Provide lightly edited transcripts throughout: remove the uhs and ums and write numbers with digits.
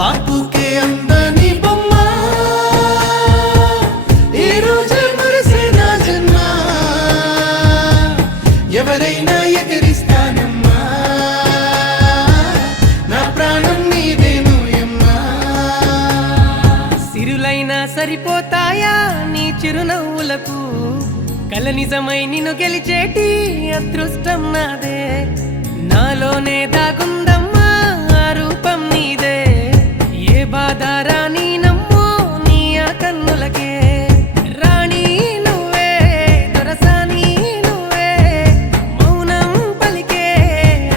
బాపుకే అందని బొమ్మ ఈ రోజు మురిసే నా జన్మ ఎవరైనా ఎగిరిస్తానమ్మా నా ప్రాణం నీదేను యమ్మా సిరులైనా సరిపోతాయా నీ చిరునవ్వులకు కల నిజమై నిన్ను గెలిచేటి అదృష్టం నాదే నాలోనే దాగుందమ్మా ఆ రూపం నీదే ఏ బాధ రాని నమ్మో నీ ఆ కన్నులకే రాణి నువ్వే దొరసాని నువ్వే మౌనం పలికే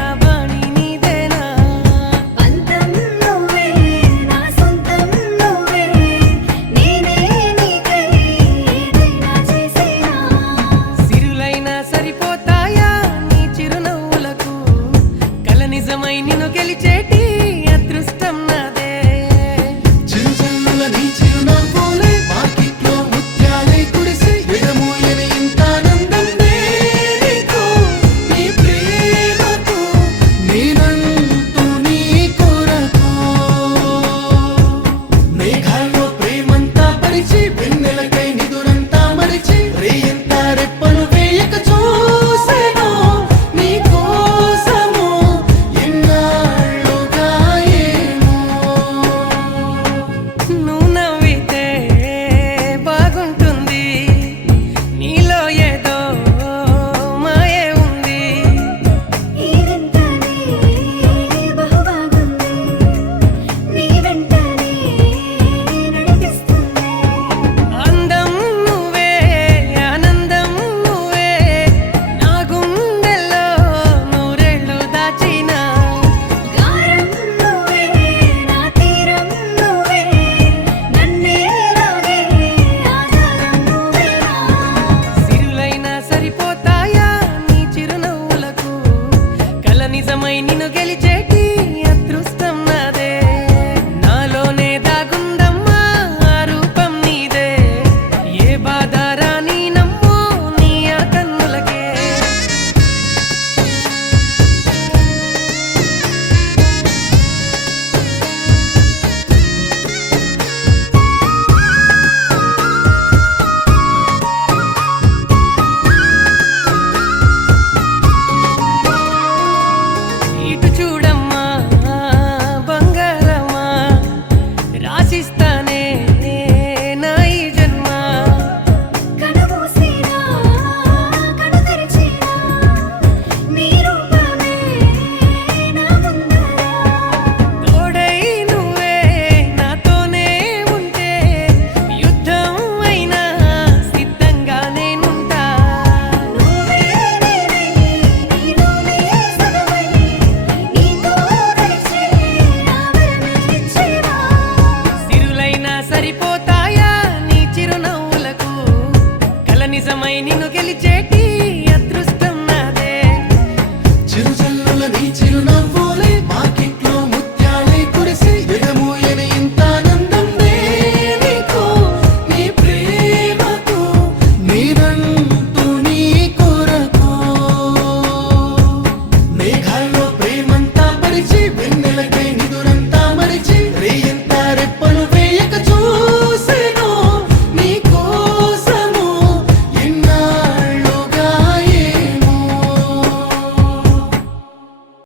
ఆ బాణి నీదేనా పంతం నువ్వే నా సొంతం నువ్వే నేనే నీకై ఏదైనా చేసేనా సిరులైనా సరిపోతాయా నీ చిరునవ్వులకు కల నిజమై నిన్ను గెలిచేటి అదృష్టం నాదే చిరుజల్లుల నీ చిరునవ్వులే వాకిట్లో ముత్యాలై కురిసే విడమూయని ఇంత ఆనందం నీకు నీ ప్రేమకు నేనంటూ నీ కొరకు మేఘాల్లో ప్రేమంతా పరిచి వెన్నెలకై నిదురంతా మరిచి రేయంతా రెప్పను వేయక చూసెను నీ కోసము ఎన్నాళ్ళుగా ఏమో నువ్వు నవ్వితే బాగుంటుంది నీలో ఏదో మాయే ఉంది ఈ వింతనే బహుబాగుంది నీ వెంటనే నడిపిస్తుంది అందం నువ్వే ఆనందం నువ్వే నా గుండెల్లో నూరేళ్ళు దాచినా గారం నువ్వే నా తీరం నువ్వే నన్నే లాగే ఆధారం నువ్వేనా సిరులైనా సరిపోతాయా నీ చిరునవ్వులకు కల నిజమై నిన్ను గెలిచేటి అదృష్టం నాదే నాలోనే దాగుందమ్మా ఆ రూపం నీదే ఏ బాధ రాని నమ్మో నీ ఆ కన్నులకే ఇటు చూడమ్మా బంగారమా రాసిస్తానే నా ఈ జన్మ కనుమూసినా కను తెరిచినా నీ రూపమే నా ముందర తోడై నువ్వే నాతోనే ఉంటే యుద్ధం అయినా సిద్ధంగా నేనుంటా నువ్వే నేనై నీలోనే సగమై నీతో నడిచే నా వరమే ఇచ్చేవా సిరులైనా సరిపోతాయా నీ చిరునవ్వులకు కల నిజమై నిన్ను గెలిచేటి అదృష్టం నాదే చిరుజల్లుల నీ చిరునవ్వు